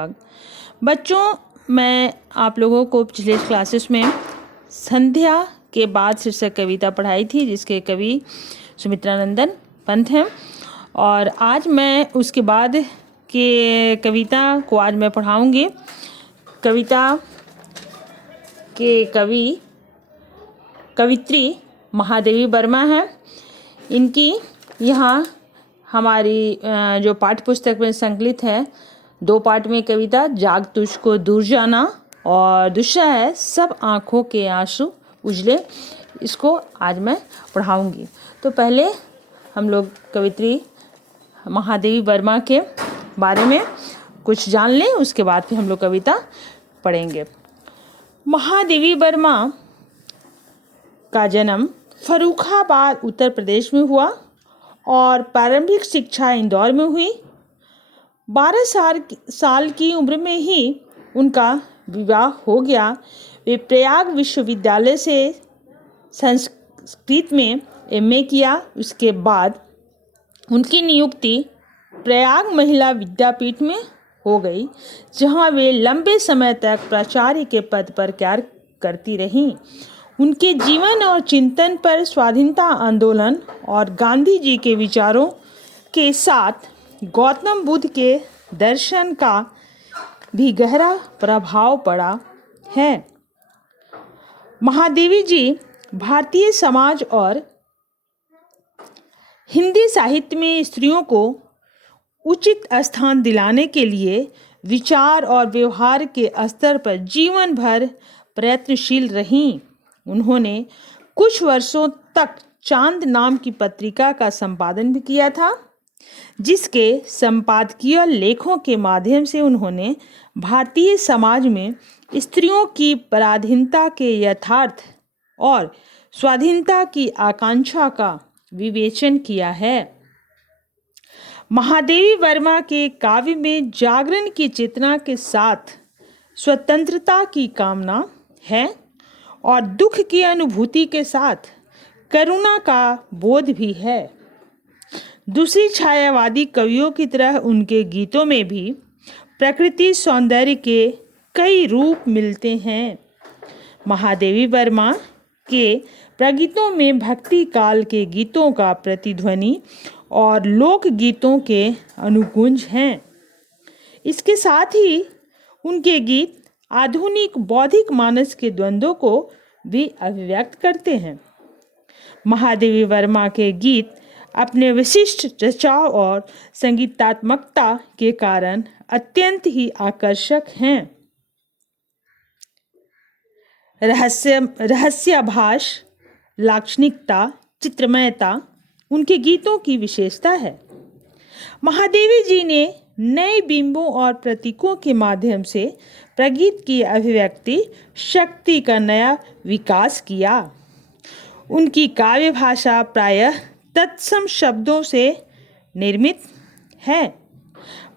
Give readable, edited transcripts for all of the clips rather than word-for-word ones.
विभाग। बच्चों, मैं आप लोगों को पिछले क्लासेस में संध्या के बाद शीर्षक कविता पढ़ाई थी, जिसके कवि सुमित्रानंदन पंत हैं। और आज मैं उसके बाद के कविता को आज मैं पढ़ाऊँगी। कविता के कवित्री महादेवी वर्मा हैं। इनकी यहाँ हमारी जो पाठ्य पुस्तक में संकलित है, 2 पार्ट में कविता जाग तुझको दूर जाना और दूसरा है सब आँखों के आंसू उजले। इसको आज मैं पढ़ाऊँगी। तो पहले हम लोग कवित्री महादेवी वर्मा के बारे में कुछ जान लें, उसके बाद फिर हम लोग कविता पढ़ेंगे। महादेवी वर्मा का जन्म फर्रुखाबाद उत्तर प्रदेश में हुआ और प्रारंभिक शिक्षा इंदौर में हुई। 12 साल की उम्र में ही उनका विवाह हो गया। वे प्रयाग विश्वविद्यालय से संस्कृत में एमए किया। उसके बाद उनकी नियुक्ति प्रयाग महिला विद्यापीठ में हो गई, जहां वे लंबे समय तक प्राचार्य के पद पर कार्य करती रहीं। उनके जीवन और चिंतन पर स्वाधीनता आंदोलन और गांधी जी के विचारों के साथ गौतम बुद्ध के दर्शन का भी गहरा प्रभाव पड़ा है। महादेवी जी भारतीय समाज और हिंदी साहित्य में स्त्रियों को उचित स्थान दिलाने के लिए विचार और व्यवहार के स्तर पर जीवन भर प्रयत्नशील रहीं। उन्होंने कुछ वर्षों तक चांद नाम की पत्रिका का संपादन भी किया था, जिसके संपादकीय लेखों के माध्यम से उन्होंने भारतीय समाज में स्त्रियों की पराधीनता के यथार्थ और स्वाधीनता की आकांक्षा का विवेचन किया है। महादेवी वर्मा के काव्य में जागरण की चेतना के साथ स्वतंत्रता की कामना है और दुख की अनुभूति के साथ करुणा का बोध भी है। दूसरी छायावादी कवियों की तरह उनके गीतों में भी प्रकृति सौंदर्य के कई रूप मिलते हैं। महादेवी वर्मा के प्रगीतों में भक्ति काल के गीतों का प्रतिध्वनि और लोक गीतों के अनुकुंज हैं। इसके साथ ही उनके गीत आधुनिक बौद्धिक मानस के द्वंद्वों को भी अभिव्यक्त करते हैं। महादेवी वर्मा के गीत अपने विशिष्ट रचाव और संगीतात्मकता के कारण अत्यंत ही आकर्षक हैं। रहस्याभास, लाक्षणिकता, चित्रमयता उनके गीतों की विशेषता है। महादेवी जी ने नए बिंबों और प्रतीकों के माध्यम से प्रगीत की अभिव्यक्ति शक्ति का नया विकास किया। उनकी काव्य भाषा प्रायः तत्सम शब्दों से निर्मित है।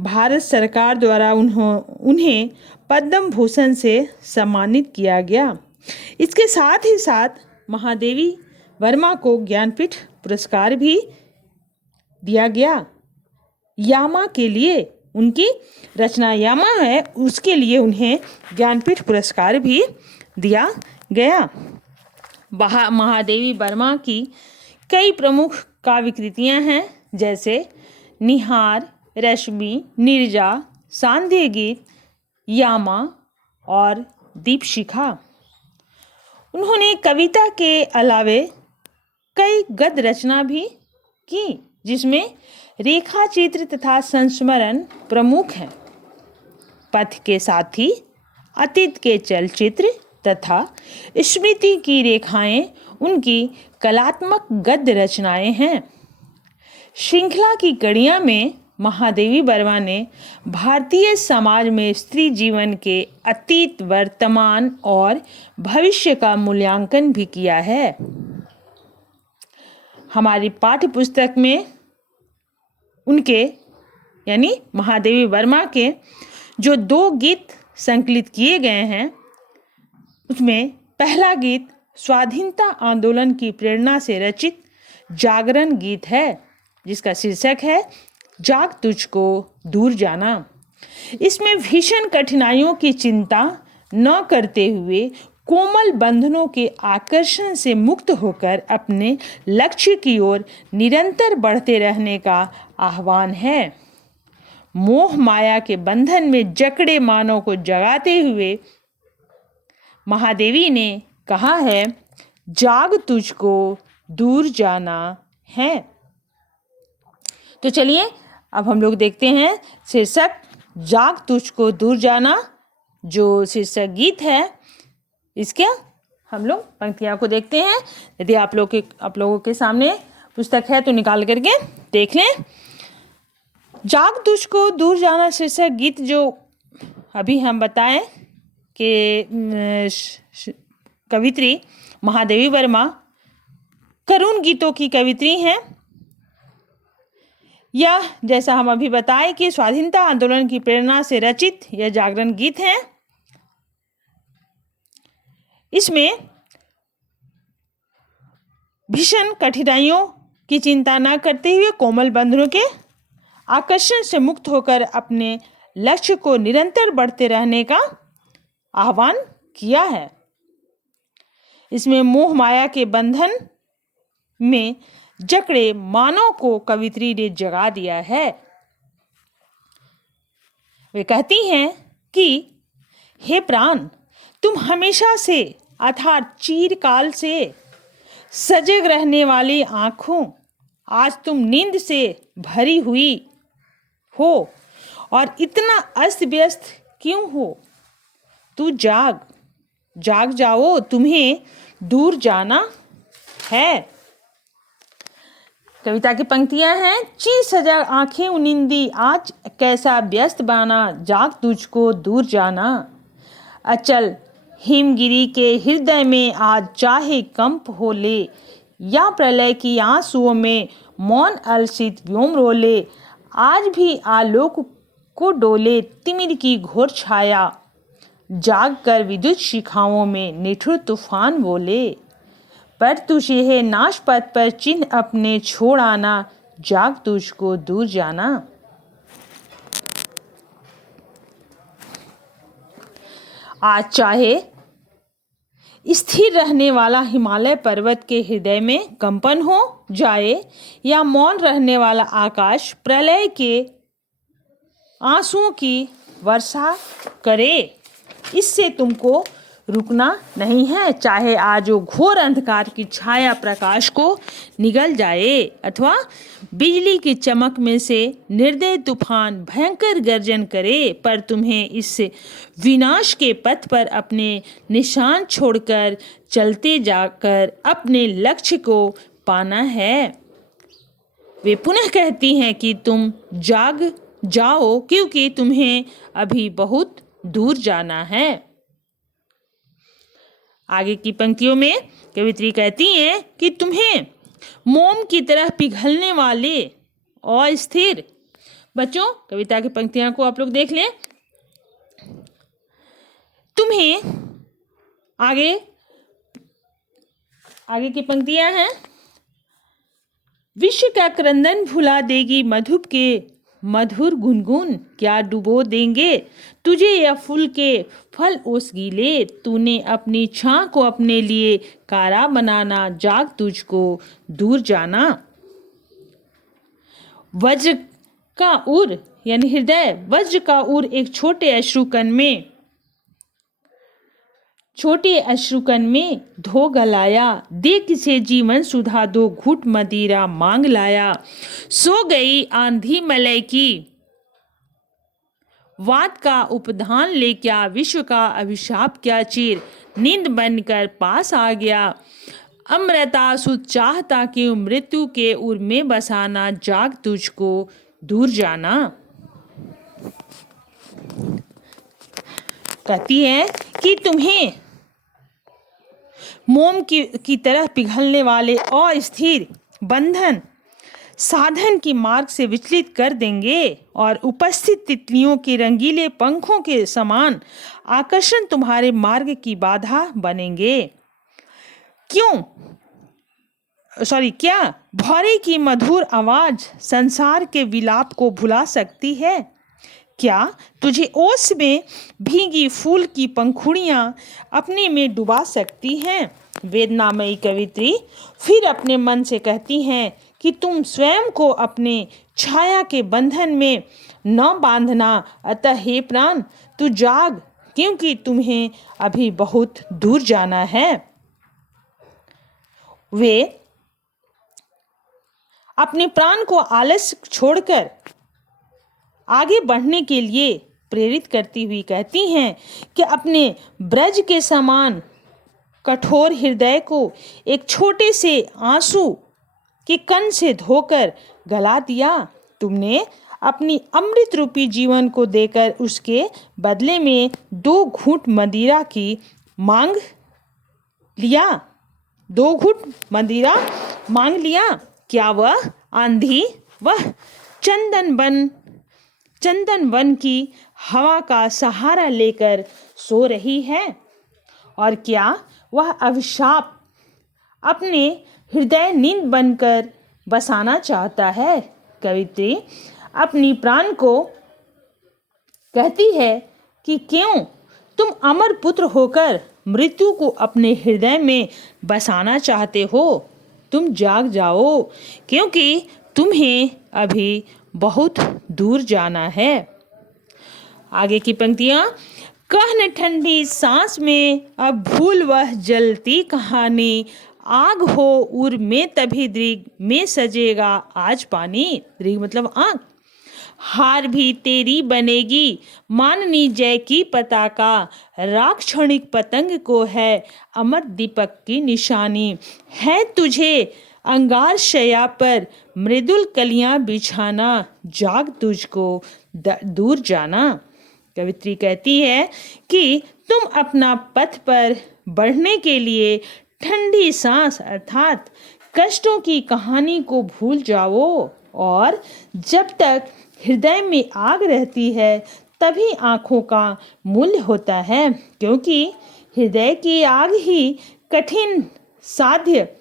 भारत सरकार द्वारा उन्हें पद्म भूषण से सम्मानित किया गया। इसके साथ ही साथ महादेवी वर्मा को ज्ञानपीठ पुरस्कार भी दिया गया। यामा के लिए, उनकी रचना यामा है, उसके लिए उन्हें ज्ञानपीठ पुरस्कार भी दिया गया। महादेवी वर्मा की कई प्रमुख काव्य कृतियाँ हैं, जैसे निहार, रश्मि, नीरजा, सांध्य गीत, यामा और दीपशिखा। उन्होंने कविता के अलावे कई गद्य रचना भी की, जिसमें रेखा चित्र तथा संस्मरण प्रमुख हैं। पथ के साथी, अतीत के चलचित्र तथा स्मृति की रेखाएं उनकी कलात्मक गद्य रचनाएं हैं। श्रृंखला की कड़ियां में महादेवी वर्मा ने भारतीय समाज में स्त्री जीवन के अतीत, वर्तमान और भविष्य का मूल्यांकन भी किया है। हमारी पाठ्य पुस्तक में उनके यानी महादेवी वर्मा के जो 2 गीत संकलित किए गए हैं, उसमें पहला गीत स्वाधीनता आंदोलन की प्रेरणा से रचित जागरण गीत है, जिसका शीर्षक है जाग तुझको दूर जाना। इसमें भीषण कठिनाइयों की चिंता न करते हुए कोमल बंधनों के आकर्षण से मुक्त होकर अपने लक्ष्य की ओर निरंतर बढ़ते रहने का आह्वान है। मोह माया के बंधन में जकड़े मानव को जगाते हुए महादेवी ने कहा है, जाग तुझको दूर जाना है। तो चलिए अब हम लोग देखते हैं शीर्षक जाग तुझको दूर जाना, जो शीर्षक गीत है, इसके हम लोग पंक्तियां को देखते हैं। यदि आप लोगों के सामने पुस्तक है तो निकाल करके देख लें। जाग तुझको दूर जाना शीर्षक गीत जो अभी हम बताएं कि कवित्री महादेवी वर्मा करुण गीतों की कवित्री हैं। यह जैसा हम अभी बताएं कि स्वाधीनता आंदोलन की प्रेरणा से रचित यह जागरण गीत है। इसमें भीषण कठिनाइयों की चिंता न करते हुए कोमल बंधनों के आकर्षण से मुक्त होकर अपने लक्ष्य को निरंतर बढ़ते रहने का आह्वान किया है। इसमें मोह माया के बंधन में जकड़े मानव को कवित्री ने जगा दिया है। वे कहती हैं कि हे प्राण, तुम हमेशा से अर्थात चिरकाल से सजग रहने वाली आंखों, आज तुम नींद से भरी हुई हो और इतना अस्त व्यस्त क्यों हो? तू जाग जाओ, तुम्हें दूर जाना है। कविता की पंक्तियां हैं, चीर सजग आंखें उनिंदी, आज कैसा व्यस्त बाना, जाग तुझको दूर जाना। अचल हिमगिरी के हृदय में आज चाहे कंप हो ले, या प्रलय की आंसुओं में मौन अलसित व्योम रोले, आज भी आलोक को डोले तिमिर की घोर छाया, जाग कर विद्युत शिखाओं में निठुर तूफान बोले। पर तुझे है नाश पथ पर चिन्ह अपने छोड़ आना, जाग तुझको दूर जाना। आज चाहे स्थिर रहने वाला हिमालय पर्वत के हृदय में कंपन हो जाए, या मौन रहने वाला आकाश प्रलय के आंसुओं की वर्षा करे, इससे तुमको रुकना नहीं है। चाहे आज वो घोर अंधकार की छाया प्रकाश को निगल जाए, अथवा बिजली की चमक में से निर्दय तूफान भयंकर गर्जन करे, पर तुम्हें इस विनाश के पथ पर अपने निशान छोड़कर चलते जाकर अपने लक्ष्य को पाना है। वे पुनः कहती हैं कि तुम जाग जाओ, क्योंकि तुम्हें अभी बहुत दूर जाना है। आगे की पंक्तियों में कवित्री कहती हैं कि तुम्हें मोम की तरह पिघलने वाले अस्थिर, बच्चों कविता की पंक्तियों को आप लोग देख लें। तुम्हें आगे की पंक्तियां हैं, विश्व का क्रंदन भुला देगी मधुप के मधुर गुनगुन, क्या डुबो देंगे तुझे या फूल के फल ओस गीले, तूने अपनी छां को अपने लिए कारा बनाना, जाग तुझको दूर जाना। वज्र का उर यानी हृदय, वज्र का उर एक छोटे अश्रुकण में धो गलाया, दे किसे जीवन सुधा दो घूट मदिरा मांग लाया। सो गई आंधी मलय की वात का उपधान ले, क्या विश्व का अभिशाप क्या चीर नींद बनकर पास आ गया। अमृता सुध चाहता कि मृत्यु के उर में बसाना, जाग तुझको दूर जाना। कहती है कि तुम्हें मोम की तरह पिघलने वाले अस्थिर बंधन साधन की मार्ग से विचलित कर देंगे, और उपस्थित तितलियों के रंगीले पंखों के समान आकर्षण तुम्हारे मार्ग की बाधा बनेंगे। क्या भौरे की मधुर आवाज संसार के विलाप को भुला सकती है? क्या तुझे ओस में भीगी फूल की पंखुड़ियाँ अपने में डुबा सकती हैं? वेदनामयी कवित्री फिर अपने मन से कहती हैं कि तुम स्वयं को अपने छाया के बंधन में न बांधना, अतः हे प्राण तू जाग, क्योंकि तुम्हें अभी बहुत दूर जाना है। वे अपने प्राण को आलस्य छोड़कर आगे बढ़ने के लिए प्रेरित करती हुई कहती हैं कि अपने ब्रज के समान कठोर हृदय को एक छोटे से आंसू के कण से धोकर गला दिया। तुमने अपनी अमृत रूपी जीवन को देकर उसके बदले में 2 घूंट मदिरा की मांग लिया। 2 घूंट मदिरा मांग लिया। क्या वह आंधी, वह चंदन वन की हवा का सहारा लेकर सो रही है? और क्या वह अभिशाप अपने हृदय नींद बनकर बसाना चाहता है? कवित्री अपनी प्राण को कहती है कि क्यों तुम अमर पुत्र होकर मृत्यु को अपने हृदय में बसाना चाहते हो? तुम जाग जाओ, क्योंकि तुम्हें अभी बहुत दूर जाना है। आगे की पंक्तियां, कहन ठंडी सांस में अब भूल वह जलती कहानी, आग हो उर में तभी दृग में सजेगा आज पानी। दृग मतलब आग। हार भी तेरी बनेगी माननी जय की पताका, राख क्षणिक पतंग को है अमर दीपक की निशानी, है तुझे अंगार शया पर मृदुल कलियां बिछाना, जाग तुझको दूर जाना। कवित्री कहती है कि तुम अपना पथ पर बढ़ने के लिए ठंडी सांस अर्थात कष्टों की कहानी को भूल जाओ, और जब तक हृदय में आग रहती है तभी आँखों का मूल्य होता है, क्योंकि हृदय की आग ही कठिन साध्य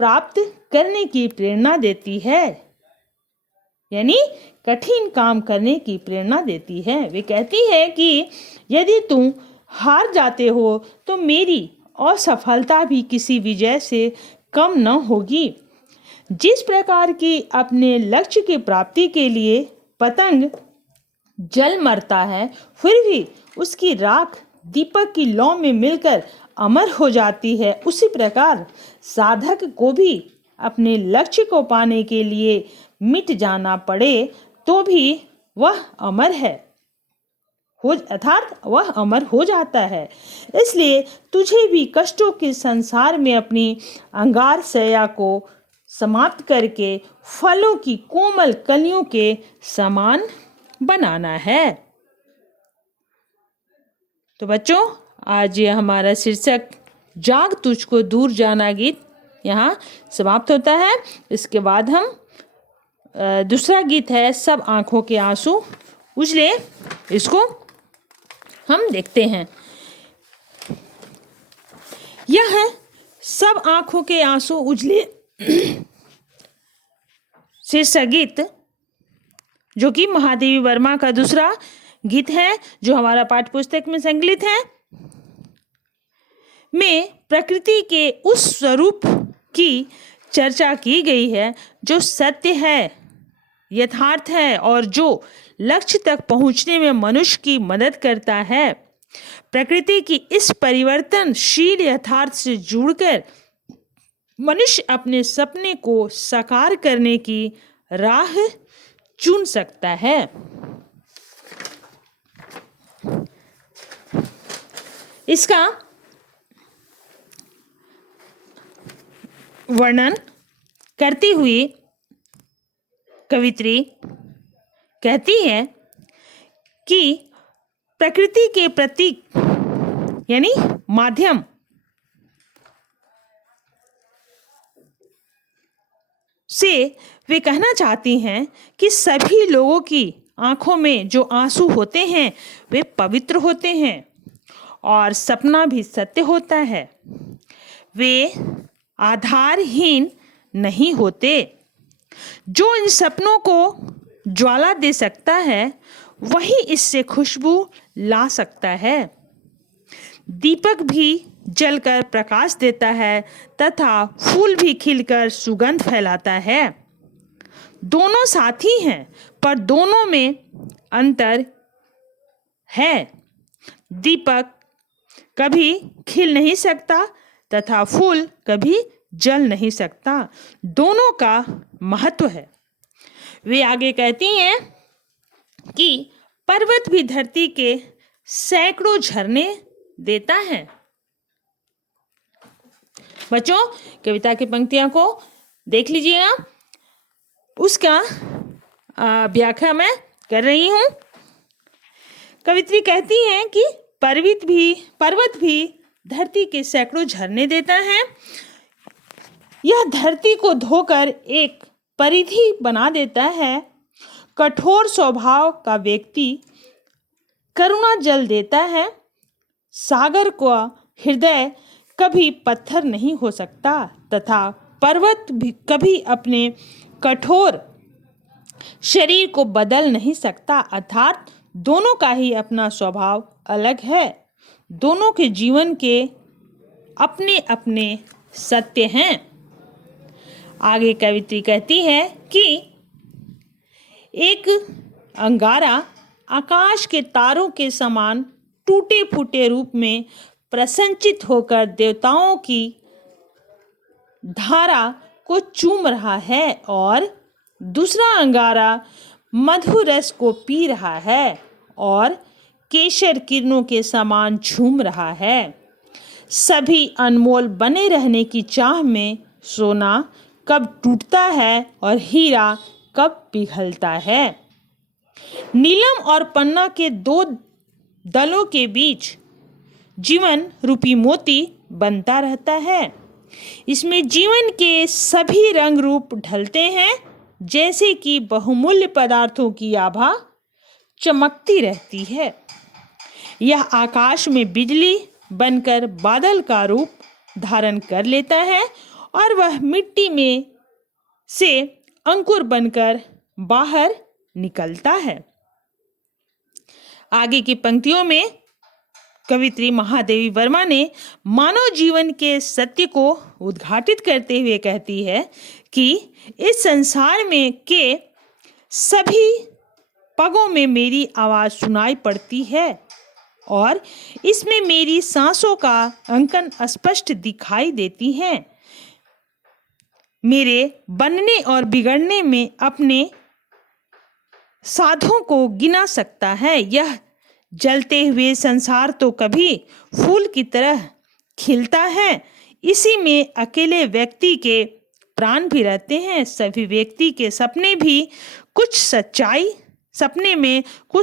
प्राप्त करने की प्रेरणा देती है, यानी कठिन काम करने की प्रेरणा देती है। वे कहती है कि यदि तुम हार जाते हो तो मेरी असफलता भी किसी विजय से कम न होगी। जिस प्रकार की अपने लक्ष्य की प्राप्ति के लिए पतंग जल मरता है फिर भी उसकी राख दीपक की लौ में मिलकर अमर हो जाती है, उसी प्रकार साधक को भी अपने लक्ष्य को पाने के लिए मिट जाना पड़े तो भी वह अमर है, अर्थात वह अमर हो जाता है। इसलिए तुझे भी कष्टों के संसार में अपनी अंगार शैया को समाप्त करके फलों की कोमल कलियों के समान बनाना है। तो बच्चों, आज ये हमारा शीर्षक जाग तुझको दूर जाना गीत यहाँ समाप्त होता है। इसके बाद हम दूसरा गीत है सब आंखों के आंसू उजले, इसको हम देखते हैं। यह है सब आंखों के आंसू उजले शीर्षक गीत, जो कि महादेवी वर्मा का दूसरा गीत है जो हमारा पाठ्य पुस्तक में संकलित है। में प्रकृति के उस स्वरूप की चर्चा की गई है जो सत्य है, यथार्थ है और जो लक्ष्य तक पहुंचने में मनुष्य की मदद करता है। प्रकृति की इस परिवर्तनशील यथार्थ से जुड़कर मनुष्य अपने सपने को साकार करने की राह चुन सकता है। इसका वर्णन करती हुई कवित्री कहती है कि प्रकृति के प्रतीक यानी माध्यम से वे कहना चाहती हैं कि सभी लोगों की आंखों में जो आंसू होते हैं वे पवित्र होते हैं और सपना भी सत्य होता है। वे आधारहीन नहीं होते। जो इन सपनों को ज्वाला दे सकता है वही इससे खुशबू ला सकता है। दीपक भी जलकर प्रकाश देता है तथा फूल भी खिलकर सुगंध फैलाता है। दोनों साथी हैं पर दोनों में अंतर है। दीपक कभी खिल नहीं सकता तथा फूल कभी जल नहीं सकता। दोनों का महत्व है। वे आगे कहती हैं कि पर्वत भी धरती के सैकड़ों झरने देता है। बच्चों, कविता की पंक्तियों को देख लीजिएगा। उसका व्याख्या मैं कर रही हूँ। कवित्री कहती हैं कि पर्वत भी धरती के सैकड़ों झरने देता है। यह धरती को धोकर एक परिधि बना देता है। कठोर स्वभाव का व्यक्ति करुणा जल देता है। सागर का हृदय कभी पत्थर नहीं हो सकता तथा पर्वत भी कभी अपने कठोर शरीर को बदल नहीं सकता। अर्थात दोनों का ही अपना स्वभाव अलग है। दोनों के जीवन के अपने अपने सत्य हैं। आगे कवित्री कहती है कि एक अंगारा आकाश के तारों के समान टूटे फूटे रूप में प्रसन्नचित होकर देवताओं की धारा को चूम रहा है और दूसरा अंगारा मधुर रस को पी रहा है और केशर किरणों के समान झूम रहा है। सभी अनमोल बने रहने की चाह में सोना कब टूटता है और हीरा कब पिघलता है। नीलम और पन्ना के दो दलों के बीच जीवन रूपी मोती बनता रहता है। इसमें जीवन के सभी रंग रूप ढलते हैं, जैसे कि बहुमूल्य पदार्थों की आभा चमकती रहती है। यह आकाश में बिजली बनकर बादल का रूप धारण कर लेता है और वह मिट्टी में से अंकुर बनकर बाहर निकलता है। आगे की पंक्तियों में कवित्री महादेवी वर्मा ने मानव जीवन के सत्य को उद्घाटित करते हुए कहती है कि इस संसार में के सभी पगों में मेरी आवाज़ सुनाई पड़ती है और इसमें मेरी सांसों का अंकन स्पष्ट दिखाई देती है। मेरे बनने और बिगड़ने में अपने साधों को गिना सकता है। यह जलते हुए संसार तो कभी फूल की तरह खिलता है। इसी में अकेले व्यक्ति के प्राण भी रहते हैं। सभी व्यक्ति के सपने में कुछ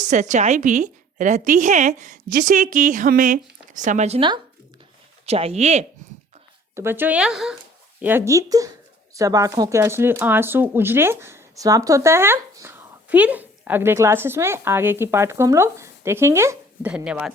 सच्चाई भी रहती है, जिसे कि हमें समझना चाहिए। तो बच्चों, यह गीत सब आँखों के असली आंसू उजले समाप्त होता है। फिर अगले क्लासेस में आगे की पाठ को हम लोग देखेंगे। धन्यवाद।